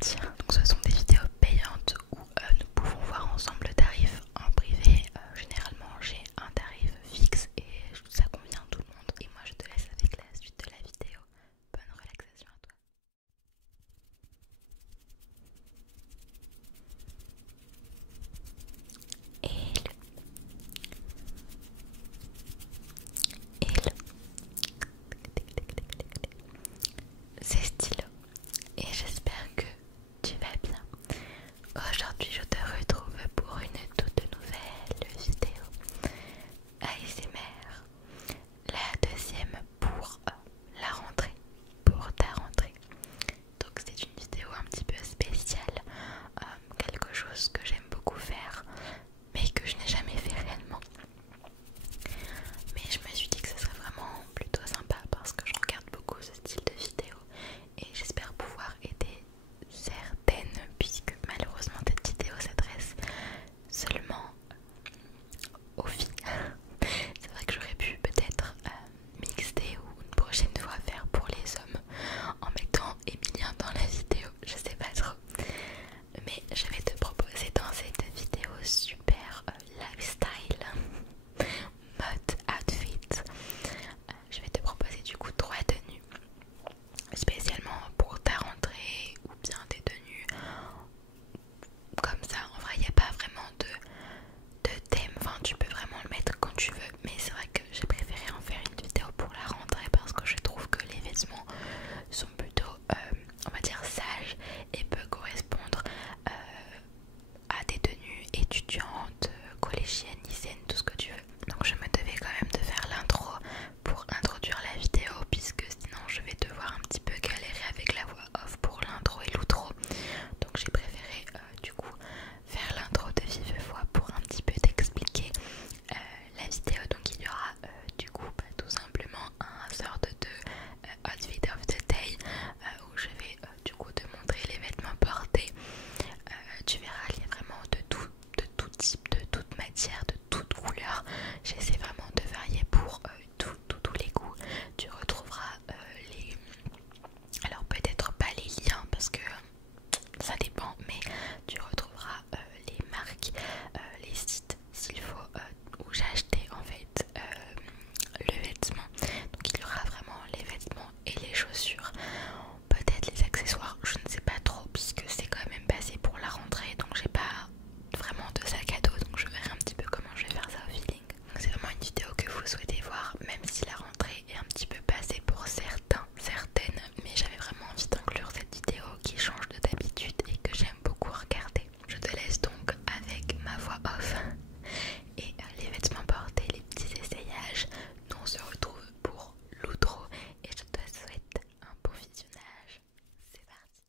sortir. Donc ce sont des vidéos payantes où nous pouvons voir ensemble le tarif en privé. Généralement j'ai un tarif fixe et ça convient à tout le monde. Et moi je te laisse avec la suite de la vidéo. Bonne relaxation à toi. Hello. Hello. C'est Stylo et j'espère que tu vas bien. Aujourd'hui je te retrouve pour une toute nouvelle vidéo ASMR, la deuxième pour la rentrée, pour ta rentrée. Donc c'est une vidéo un petit peu spéciale, quelque chose que j'aime beaucoup faire mais que je n'ai jamais fait réellement. Mais je me suis dit que ce serait vraiment plutôt sympa parce que je regarde beaucoup ce style de vidéo et j'espère pouvoir aider certaines, puisque malheureusement cette vidéo s'adresse seulement aux filles. C'est vrai que j'aurais pu peut-être mixer ou une prochaine fois faire pour les hommes en mettant Emilien dans la vidéo, je sais pas trop. Mais je vais te proposer dans cette vidéo super lifestyle mode outfit. Je vais te proposer du coup 3 tenues spécialement pour ta rentrée ou bien des tenues comme ça. En vrai il n'y a pas vraiment de thème, enfin tu peux vraiment le mettre quand tu veux, mais c'est vrai que j'ai préféré en faire une vidéo pour la rentrée parce que je trouve que les vêtements sont plutôt on va dire sages et peuvent correspondre à des tenues étudiantes, collégiennes, lycéennes, tout ce que tu veux. Donc je me devais quand même de faire l'intro pour introduire la vidéo, puisque sinon je vais devoir un petit peu galérer avec la voix off pour l'intro et l'outro. Donc j'ai préféré du coup faire l'intro de vive voix pour un petit peu t'expliquer la vidéo. Donc il y aura du coup tout simplement un sorte de outfit of the day où je vais du coup te montrer les vêtements portés. Tu verras, il y a vraiment de tout type, de toute matière, de toute couleur. J'essaie vraiment de varier pour tous les goûts. Tu retrouveras les... Alors peut-être pas les liens parce que ça dépend, mais tu retrouveras les marques, les sites s'il faut, où j'ai acheté en fait le vêtement. Donc il y aura vraiment les vêtements et les chaussures, peut-être les accessoires, je ne sais pas trop puisque c'est quand même passé pour la rentrée, donc j'ai pas vraiment de sac à dos, donc je verrai un petit peu comment je vais faire ça au feeling. C'est vraiment une vidéo que vous souhaitez voir, même si la rentrée est un petit peu passée pour certains, certaines, mais j'avais vraiment envie d'inclure cette vidéo qui change de d'habitude et que j'aime beaucoup regarder. Je te laisse donc avec ma voix off et les vêtements portés, les petits essayages. Nous on se retrouve pour l'outro et je te souhaite un beau visionnage. C'est parti.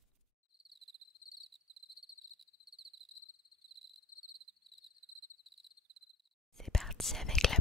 C'est parti avec la